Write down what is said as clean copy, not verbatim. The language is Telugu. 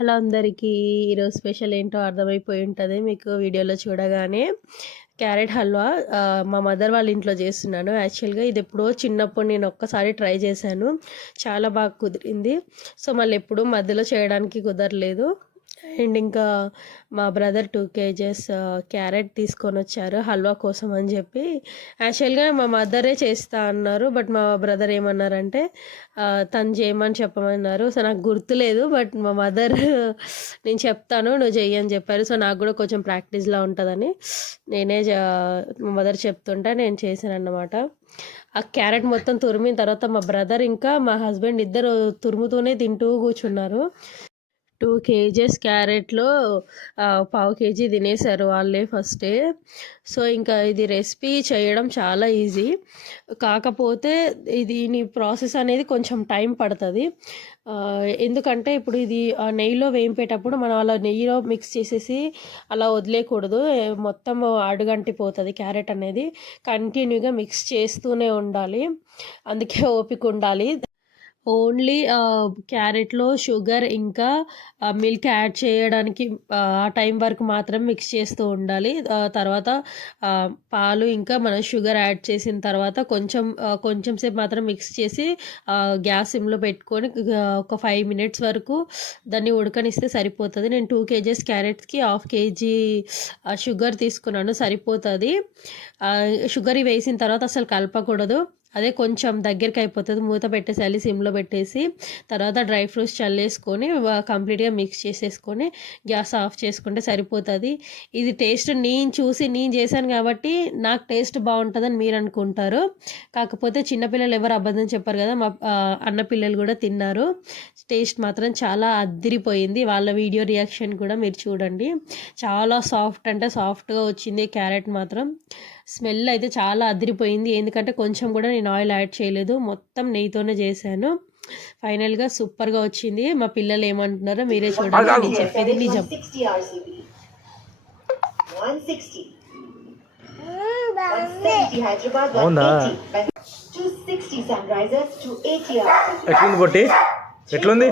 హలో అందరికీ. ఈరోజు స్పెషల్ ఏంటో అర్థమైపోయి ఉంటుంది మీకు వీడియోలో చూడగానే. క్యారెట్ హల్వా మా మదర్ వాళ్ళ ఇంట్లో చేస్తున్నాను. యాక్చువల్గా ఇది ఎప్పుడో చిన్నప్పుడు నేను ఒక్కసారి ట్రై చేశాను, చాలా బాగా కుదిరింది. సో మళ్ళీ ఎప్పుడు మధ్యలో చేయడానికి కుదరలేదు. అండ్ ఇంకా మా బ్రదర్ 2 kgs క్యారెట్ తీసుకొని వచ్చారు హల్వా కోసం అని చెప్పి. యాక్చువల్గా మా మదరే చేస్తా అన్నారు, బట్ మా బ్రదర్ ఏమన్నారంటే తను చేయమని చెప్పమన్నారు. సో నాకు గుర్తులేదు, బట్ మా మదర్ నేను చెప్తాను నువ్వు చెయ్యని చెప్పారు. సో నాకు కూడా కొంచెం ప్రాక్టీస్లా ఉంటుందని నేనే మా మదర్ చెప్తుంటే నేను చేశాను అన్నమాట. ఆ క్యారెట్ మొత్తం తురిమిన తర్వాత మా బ్రదర్ ఇంకా మా హస్బెండ్ ఇద్దరు తురుముతూనే తింటూ కూర్చున్నారు. 2 kgs క్యారెట్లో 1/2 kg తినేశారు వాళ్ళే ఫస్టే. సో ఇంకా ఇది రెసిపీ చేయడం చాలా ఈజీ, కాకపోతే దీని ప్రాసెస్ అనేది కొంచెం టైం పడుతుంది. ఎందుకంటే ఇప్పుడు ఇది నెయ్యిలో వేయింపేటప్పుడు మనం అలా నెయ్యిలో మిక్స్ చేసేసి అలా వదిలేయకూడదు, మొత్తం అడుగంటిపోతుంది క్యారెట్ అనేది. కంటిన్యూగా మిక్స్ చేస్తూనే ఉండాలి, అందుకే ఓపిక ఉండాలి. ఓన్లీ క్యారెట్లో షుగర్ ఇంకా మిల్క్ యాడ్ చేయడానికి ఆ టైం వరకు మాత్రం మిక్స్ చేస్తూ ఉండాలి. తర్వాత పాలు ఇంకా మనం షుగర్ యాడ్ చేసిన తర్వాత కొంచెం సేపు మాత్రం మిక్స్ చేసి గ్యాస్ సిమ్లో పెట్టుకొని ఒక 5 minutes వరకు దాన్ని ఉడకనిస్తే సరిపోతుంది. నేను 2 kgs క్యారెట్స్కి 1/2 kg షుగర్ తీసుకున్నాను, సరిపోతుంది. షుగర్ వేసిన తర్వాత అసలు కలపకూడదు, అదే కొంచెం దగ్గరికి అయిపోతుంది. మూత పెట్టేసేయాలి సిమ్లో పెట్టేసి. తర్వాత డ్రై ఫ్రూట్స్ చల్లేసుకొని కంప్లీట్గా మిక్స్ చేసేసుకొని గ్యాస్ ఆఫ్ చేసుకుంటే సరిపోతుంది. ఇది టేస్ట్ నేను చేశాను కాబట్టి నాకు టేస్ట్ బాగుంటుందని మీరు అనుకుంటారు, కాకపోతే చిన్నపిల్లలు ఎవరు అబద్ధం చెప్పారు కదా. మా అన్న పిల్లలు కూడా తిన్నారు, టేస్ట్ మాత్రం చాలా అద్దిరిపోయింది. వాళ్ళ వీడియో రియాక్షన్ కూడా మీరు చూడండి. చాలా సాఫ్ట్ అంటే సాఫ్ట్గా వచ్చింది క్యారెట్ మాత్రం. స్మెల్ అయితే చాలా అదిరిపోయింది, ఎందుకంటే కొంచెం కూడా నేను ఆయిల్ యాడ్ చేయలేదు, మొత్తం నెయ్యితోనే చేశాను. ఫైనల్గా సూపర్గా వచ్చింది. మా పిల్లలు ఏమంటున్నారో మీరే చూడండి, నేను చెప్పేది నిజం. ఎట్లుంది?